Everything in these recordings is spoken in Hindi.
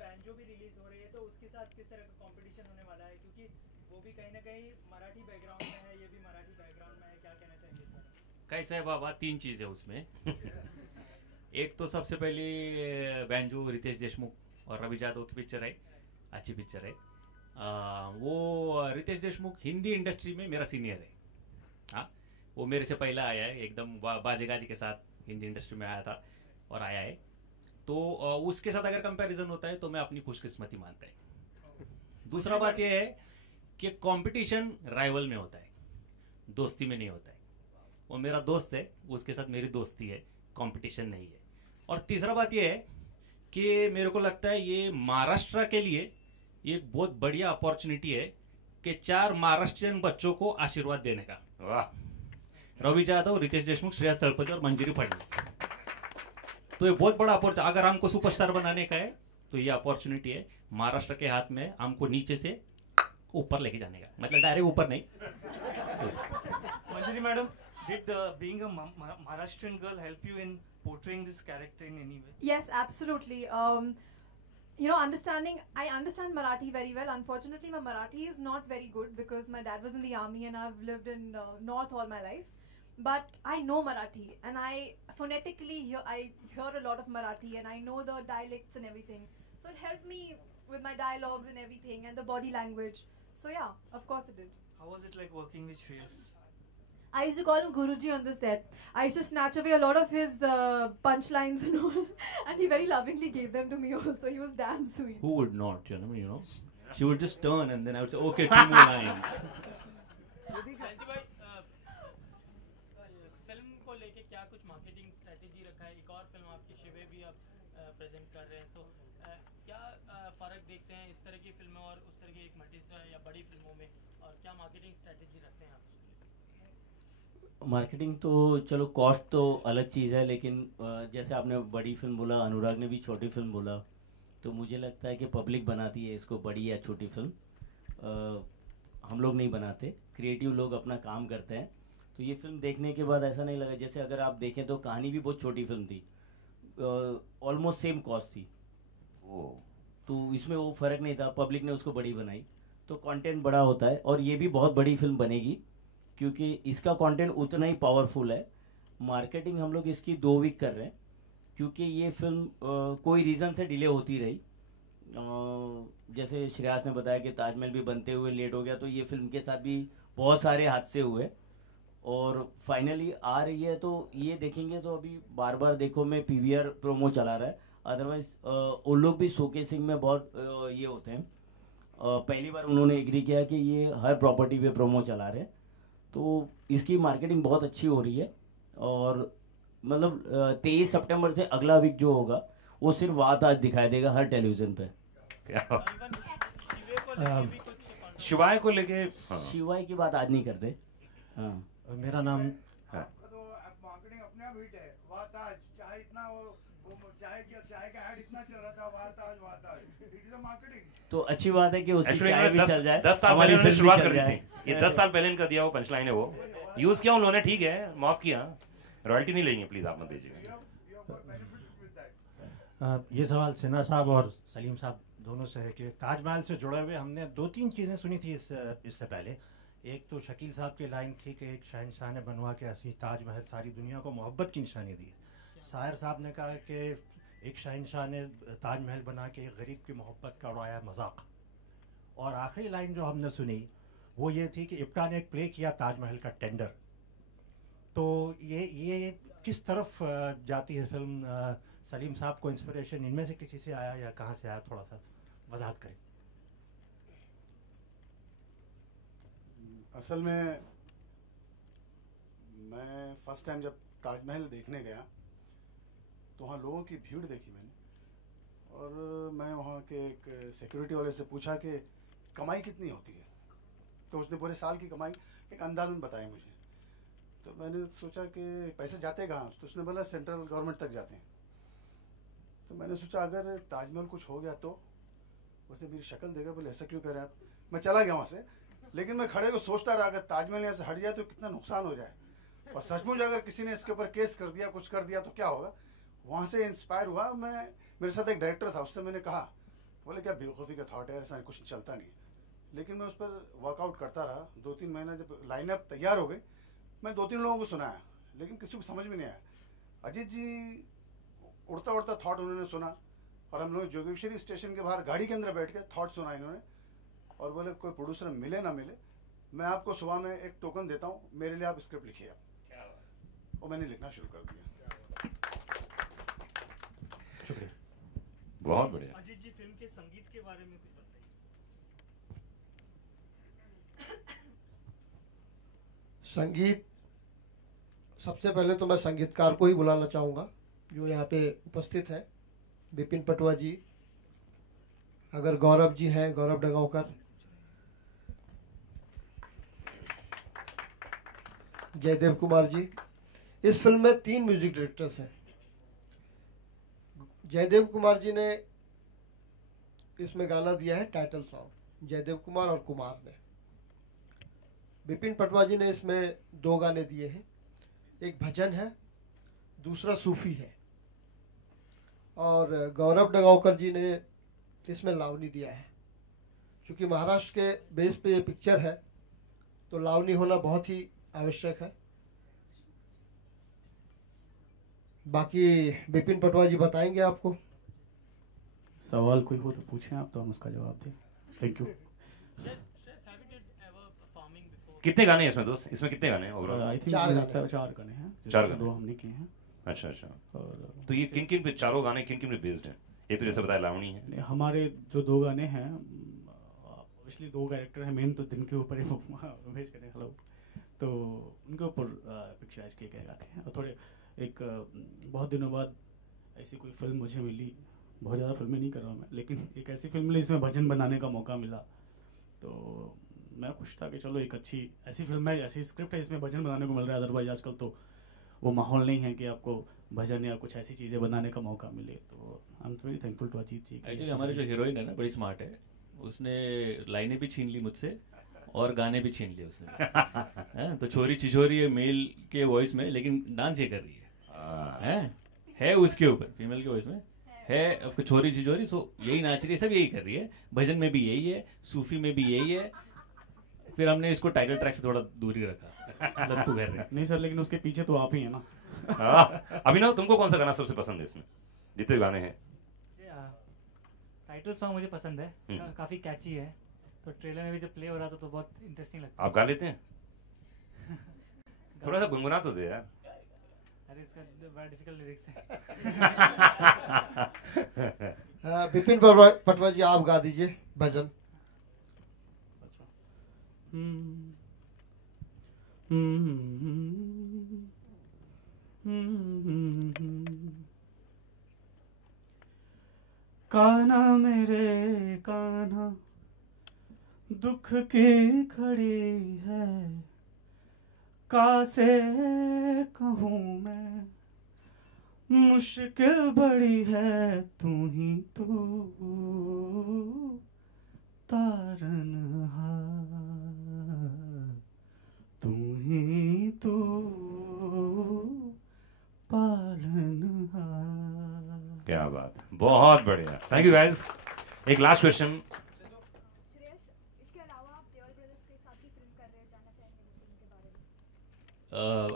बैंजो भी रिलीज हो रही है, तो उसके साथ किस तरह का कंपटीशन होने वाला है, क्योंकि वो भी कहीं ना कहीं मराठी बैकग्राउंड में है, ये भी मराठी बैकग्राउंड में है, क्या कहना चाहेंगे इस बारे में? कैसा है बाबा, तीन चीज़ है उसमें। एक तो सबसे पहली बैंजो रितेश देशमुख और रवि जादव की पिक्चर है, अच्छी पिक्चर है। वो रितेश देशमुख हिंदी इंडस्ट्री में मेरा सीनियर है। हाँ, वो मेरे से पहला आया है, एकदम बाजे गाजी के साथ हिंदी इंडस्ट्री में आया था और आया है। तो उसके साथ अगर कंपैरिजन होता है तो मैं अपनी खुशकिस्मती मानता है। दूसरा बात यह है कि कंपटीशन राइवल में होता है, दोस्ती में नहीं होता है। वो मेरा दोस्त है, उसके साथ मेरी दोस्ती है, कंपटीशन नहीं है। और तीसरा बात यह है कि मेरे को लगता है ये महाराष्ट्र के लिए एक बहुत बढ़िया अपॉर्चुनिटी है कि 4 महाराष्ट्रियन बच्चों को आशीर्वाद देने का। वाह! रवि जादव, रितेश देशमुख, श्रेयस तळपदे और मंजिरी फडणवीस। तो ये बहुत बड़ा अपॉर्चुनिटी, अगर हमको सुपरस्टार बनाने का है तो ये अपॉर्चुनिटी है महाराष्ट्र के हाथ में, हमको नीचे से ऊपर लेके जाने का, मतलब डायरेक्ट ऊपर नहीं। मंजरी madam, did being a Maharashtrian girl help you in portraying this character in any way? Yes, absolutely. I understand Marathi very well. Unfortunately, my Marathi is not very good because my dad was in the army and I've lived in North all my life. But I know Marathi and I phonetically hear a lot of Marathi and I know the dialects and everything. So it helped me with my dialogues and everything and the body language. So yeah, of course it did. How was it like working with Shreyas? I used to call him Guruji on the set. I used to snatch away a lot of his punchlines and all, and he very lovingly gave them to me also. He was damn sweet. Who would not, you know? She would just turn and then I would say, okay, 2 more lines. जयंती भाई, फिल्म को लेके क्या कुछ मार्केटिंग स्ट्रेटेजी रखा है? एक और फिल्म आपकी शिवे भी आप प्रेजेंट कर रहे हैं, तो क्या फर्क देखते हैं इस तरह की फिल्मों और उस तरह की एक मल्टी या बड़ी फिल्मों में, और क्या मार्केटिंग स्ट्रेटेजी रखते हैं आप? मार्केटिंग तो चलो, कॉस्ट तो अलग चीज़ है, लेकिन जैसे आपने बड़ी फिल्म बोला, अनुराग ने भी छोटी फिल्म बोला, तो मुझे लगता है कि पब्लिक बनाती है इसको, बड़ी या छोटी फिल्म हम लोग नहीं बनाते, क्रिएटिव लोग अपना काम करते हैं। तो ये फिल्म देखने के बाद ऐसा नहीं लगा, जैसे अगर आप देखें तो कहानी भी बहुत छोटी फिल्म थी, ऑलमोस्ट सेम कॉस्ट थी, तो इसमें वो फ़र्क नहीं था, पब्लिक ने उसको बड़ी बनाई। तो कंटेंट बड़ा होता है और ये भी बहुत बड़ी फिल्म बनेगी क्योंकि इसका कंटेंट उतना ही पावरफुल है। मार्केटिंग हम लोग इसकी 2 वीक कर रहे हैं क्योंकि ये फिल्म कोई रीज़न से डिले होती रही। जैसे श्रेयास ने बताया कि ताजमहल भी बनते हुए लेट हो गया, तो ये फिल्म के साथ भी बहुत सारे हादसे हुए और फाइनली आ रही है। तो ये देखेंगे तो अभी बार बार देखो में PVR प्रोमो चला रहा है, अदरवाइज उन लोग भी शोकेसिंग में बहुत ये होते हैं। पहली बार उन्होंने एग्री किया कि ये हर प्रॉपर्टी पे प्रोमो चला रहे हैं, तो इसकी मार्केटिंग बहुत अच्छी हो रही है। और मतलब 23 सितंबर से अगला वीक जो होगा वो सिर्फ बात आज दिखाई देगा हर टेलीविजन पे। शिवाय को लेके, शिवाय की बात आज नहीं करते। हाँ, मेरा नाम मार्केटिंग अपने आप हिट है। चाहे इतना वो चाय का ऐड इतना चल रहा था, इट इज अ मार्केटिंग। तो अच्छी बात है कि उसकी चाय भी चल जाए। 10 साल पहले उन्होंने शुरुआत कर दी थी, ये 10 साल पहले इनका दिया वो पंचलाइन है, वो यूज किया उन्होंने, ठीक है, माफ किया, रॉयल्टी नहीं लेंगे, प्लीज आप मत दीजिएगा। ये सवाल सिन्हा साहब और सलीम साहब दोनों से है कि ताजमहल से जुड़े हुए हमने 2-3 चीज़ें सुनी थी इससे पहले। एक तो शकील साहब की लाइन थी कि एक शहंशाह ने बनवा के ऐसी ताजमहल सारी दुनिया को मोहब्बत की निशानी दी। साहिर साहब ने कहा कि एक शहंशाह ने ताजमहल बना के एक गरीब की मोहब्बत का उड़ाया मजाक। और आखिरी लाइन जो हमने सुनी वो ये थी कि इप्टा ने एक प्ले किया ताजमहल का टेंडर। तो ये किस तरफ जाती है फिल्म? सलीम साहब को इंस्पिरेशन इनमें से किसी से आया या कहाँ से आया, थोड़ा सा वजाहत करें। असल में मैं फर्स्ट टाइम जब ताजमहल देखने गया तो वहाँ लोगों की भीड़ देखी मैंने, और मैं वहाँ के एक सिक्योरिटी वाले से पूछा कि कमाई कितनी होती है, तो उसने पूरे साल की कमाई एक अंदाज़न बताया मुझे। तो मैंने सोचा कि पैसे जाते कहाँ, तो उसने बोला सेंट्रल गवर्नमेंट तक जाते हैं। तो मैंने सोचा अगर ताजमहल कुछ हो गया तो, वैसे मेरी शक्ल देखा, बोले ऐसा क्यों कर रहे हैं आप। मैं चला गया वहाँ से, लेकिन मैं खड़े को सोचता रहा अगर ताजमहल यहाँ से हट जाए तो कितना नुकसान हो जाए, और सचमुच अगर किसी ने इसके ऊपर केस कर दिया, कुछ कर दिया तो क्या होगा। वहाँ से इंस्पायर हुआ मैं, मेरे साथ एक डायरेक्टर था, उससे मैंने कहा बोले क्या बेवकूफ़ी का थॉट है, ऐसा कुछ चलता नहीं। लेकिन मैं उस पर वर्कआउट करता रहा 2-3 महीना। जब लाइनअप तैयार हो गई, मैं 2-3 लोगों को सुनाया, लेकिन किसी को समझ में नहीं आया। अजीत जी उड़ता उड़ता थॉट उन्होंने सुना, और हम लोग जोगेश्वरी स्टेशन के बाहर गाड़ी के अंदर बैठ के थॉट सुना इन्होंने, और बोले कोई प्रोड्यूसर मिले ना मिले, मैं आपको सुबह में एक टोकन देता हूँ, मेरे लिए आप स्क्रिप्ट लिखिए। और मैंने लिखना शुरू कर दिया। शुक्रिया। बहुत बढ़िया। अजीत जी, फिल्म के संगीत के बारे में कुछ बताइए। संगीत, सबसे पहले तो मैं संगीतकार को ही बुलाना चाहूँगा जो यहाँ पे उपस्थित है, विपिन पटवा जी, अगर गौरव जी हैं, गौरव डगांवकर, जयदेव कुमार जी। इस फिल्म में 3 म्यूजिक डायरेक्टर्स हैं। जयदेव कुमार जी ने इसमें गाना दिया है टाइटल सॉन्ग, जयदेव कुमार और कुमार ने। विपिन पटवा जी ने इसमें 2 गाने दिए हैं, एक भजन है, दूसरा सूफी है। और गौरव डगांवकर जी ने इसमें लावनी दिया है। क्योंकि महाराष्ट्र के बेस पे ये पिक्चर है, तो लावनी होना बहुत ही आवश्यक है। बाकी विपिन पटवा जी बताएंगे आपको। सवाल कोई हो तो पूछें आप, तो हम उसका जवाब दें। Thank you. कितने गाने हैं इसमें दोस्त? इसमें कितने गाने हैं ओवरऑल? आई थिंक 4 गाने हैं। 4 गाने, 2 हमने किए हैं। अच्छा अच्छा। और तो ये किन किन पे, चारों गाने किन किन पे बेस्ड हैं? एक तो जैसे बताया लावणी है। हमारे जो 2 गाने हैं, इसलिए 2 कैरेक्टर हैं मेन, तो जिनके ऊपर भेज करें हेलो, तो उनके ऊपर पिक्चराइज किए गए गाने हैं। और थोड़े एक बहुत दिनों बाद ऐसी कोई फिल्म मुझे मिली, बहुत ज़्यादा फिल्में नहीं कर रहा हूँ मैं, लेकिन एक ऐसी फिल्म मिली जिसमें भजन बनाने का मौका मिला, तो मैं खुश था कि चलो एक अच्छी ऐसी फिल्म है, ऐसी स्क्रिप्ट है जिसमें भजन बनाने को मिल रहा है। अदरवाइज आजकल तो वो माहौल नहीं है कि आपको भजन या कुछ ऐसी चीज़ें बनाने का मौका मिले। तो I am very thankful to Ajit ji. Actually हमारी जो हीरोइन है ना, बड़ी स्मार्ट है, उसने लाइनें भी छीन ली मुझसे और गाने भी छीन लिए उसने। तो छोरी छिछोरी मेल के वॉइस में, लेकिन डांस ये कर रही है उसके ऊपर, फीमेल के वॉइस में है उसको छोरी छिछोरी, सो यही नाच रही है, सब यही कर रही है। भजन में भी यही है, सूफी में भी यही है। फिर हमने इसको टाइटल ट्रैक से थोड़ा दूरी रखा, लत्तू कर रहे। नहीं सर, लेकिन उसके पीछे तो आप ही है ना। अभिनव, तुमको कौन सा गाना सबसे पसंद है इसमें, जितने गाने हैं? टाइटल सॉन्ग मुझे पसंद है, काफी कैची है, तो ट्रेलर में भी जब प्ले हो रहा था तो बहुत इंटरेस्टिंग लगता है। आप गा लेते हैं? थोड़ा सा गुनगुना तो दे यार। अरे इसका बड़ा डिफिकल्ट लिरिक्स है। विपिन पटवा जी, आप गा दीजिए भजन। कान्हा मेरे कान्हा दुख की घड़ी है, कासे कहूँ मैं मुश्किल बड़ी है, तू ही तू तारनहार, तू ही तू पालनहार। क्या बात है, बहुत बढ़िया, थैंक यू गाइस। एक last question.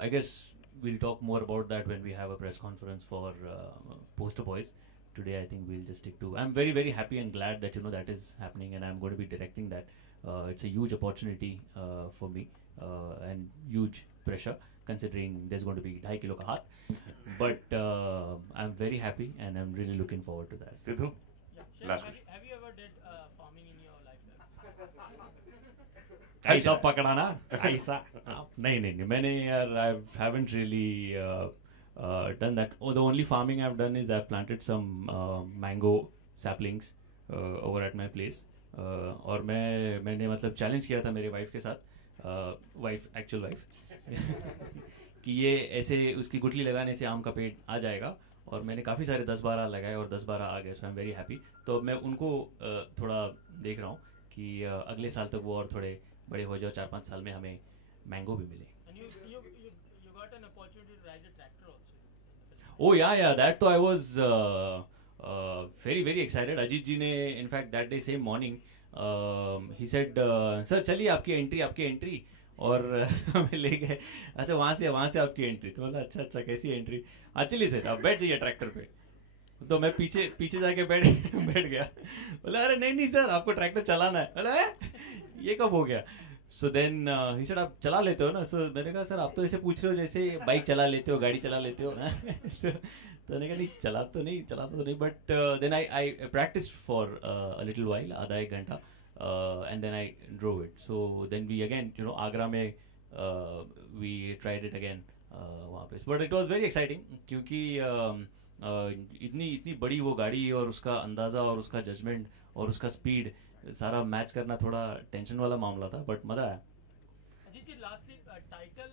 I guess we'll talk more about that when we have a press conference for Poster Boys. Today I think we'll just stick to, I'm very very happy and glad that that is happening, and I'm going to be directing that. It's a huge opportunity for me and huge pressure considering there's going to be 2.5 kilo ka haath, but I'm very happy and I'm really looking forward to that. Sidhu, last question. Have you ever did farming in your lifetime? ऐसा पकड़ा ना, ऐसा नहीं मैंने यार I haven't really done that. The only farming I've done is I've planted some mango saplings over at my place. और मैंने मतलब चैलेंज किया था मेरे वाइफ के साथ, एक्चुअल वाइफ कि ये ऐसे उसकी गुठली लगाने से आम का पेड़ आ जाएगा, और मैंने काफ़ी सारे 10-12 लगाए और 10-12 आ गए, सो आई एम वेरी हैप्पी। तो मैं उनको थोड़ा देख रहा हूँ कि अगले साल तक वो और थोड़े बड़े हो जाओ, 4-5 साल में हमें मैंगो भी मिले। You got an opportunity to ride a tractor also. Oh yeah, that तो I was very very excited. Ajit ji ने in fact that day same morning he said sir चलिए आपकी एंट्री और हमें ले गए. अच्छा वहाँ से आपकी एंट्री. तो बोला अच्छा कैसी एंट्री. चलिए सर आप बैठ जाइए ट्रैक्टर पे. तो मैं पीछे जाके बैठ गया. बोला अरे नहीं सर आपको ट्रैक्टर चलाना है. बोला ये कब हो गया. सो देन ही सेड आप चला लेते हो ना. सो मैंने कहा सर आप तो ऐसे पूछ रहे हो जैसे बाइक चला लेते हो, गाड़ी चला लेते हो. तो मैंने कहा नहीं चलाता तो नहीं but then I practised for a little while, आधा एक घंटा, and then I drove it. So then we again Agra में वी ट्राइड इट अगेन वहाँ पे. But it was very exciting क्योंकि इतनी बड़ी वो गाड़ी और उसका अंदाज़ा और उसका जजमेंट और उसका स्पीड सारा मैच करना थोड़ा टेंशन वाला मामला था, बट मजा आया. Ajit ji lastly title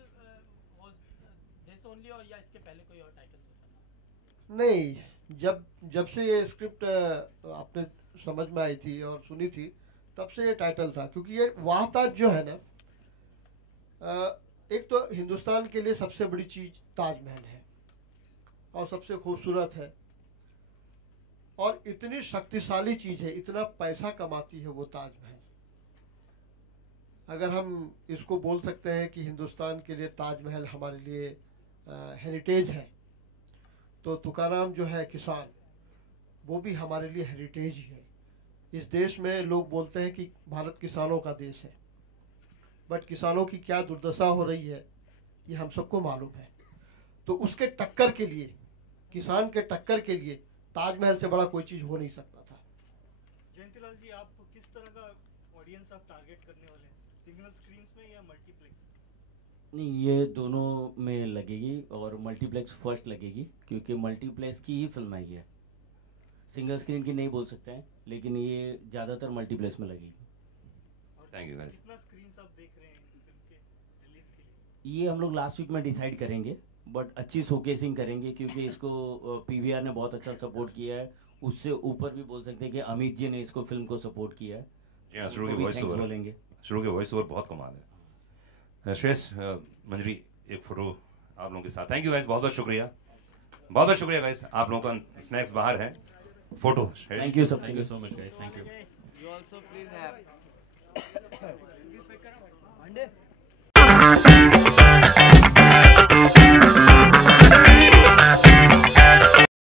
was this only और या इसके पहले कोई और टाइटल सोचा था? नहीं, जब से ये स्क्रिप्ट आपने समझ में आई थी और सुनी थी तब से ये टाइटल था. क्योंकि ये वाहताज जो है ना, एक तो हिंदुस्तान के लिए सबसे बड़ी चीज़ ताजमहल है और सबसे खूबसूरत है और इतनी शक्तिशाली चीज़ है, इतना पैसा कमाती है वो ताजमहल. अगर हम इसको बोल सकते हैं कि हिंदुस्तान के लिए ताजमहल हमारे लिए हेरिटेज है, तो तुकाराम जो है किसान, वो भी हमारे लिए हेरिटेज ही है. इस देश में लोग बोलते हैं कि भारत किसानों का देश है, बट किसानों की क्या दुर्दशा हो रही है ये हम सबको मालूम है. तो उसके टक्कर के लिए, किसान के टक्कर के लिए ताजमहल से बड़ा कोई चीज़ हो नहीं सकता था. जयंतीलाल जी, आप किस तरह का ऑडियंस आप टारगेट करने वाले हैं, सिंगल स्क्रीन्स में या मल्टीप्लेक्स? नहीं, ये दोनों में लगेगी और मल्टीप्लेक्स फर्स्ट लगेगी क्योंकि मल्टीप्लेक्स की ही फिल्म आई है. सिंगल स्क्रीन की नहीं बोल सकते हैं, लेकिन ये ज़्यादातर मल्टीप्लेक्स में लगेगी. Thank you guys. कितना स्क्रीन्स आप देख रहे हैं इस फिल्म के रिलीज के लिए? ये हम लोग लास्ट वीक में डिसाइड करेंगे, बट अच्छी शोकेसिंग करेंगे क्योंकि इसको पीवीआर ने बहुत अच्छा सपोर्ट किया है. उससे ऊपर भी बोल सकते हैं कि अमित जी ने इसको फिल्म को सपोर्ट किया है. जी हाँ, शुरू के वॉइस ओवर बहुत कमाल है. श्रेयस, मंजरी, एक फोटो आप लोगों के साथ. थैंक यू गाइस, बहुत शुक्रिया गाइस. आप लोगों का स्नैक्स बाहर है. Photo. Thank you so much guys. Thank you. You also please have.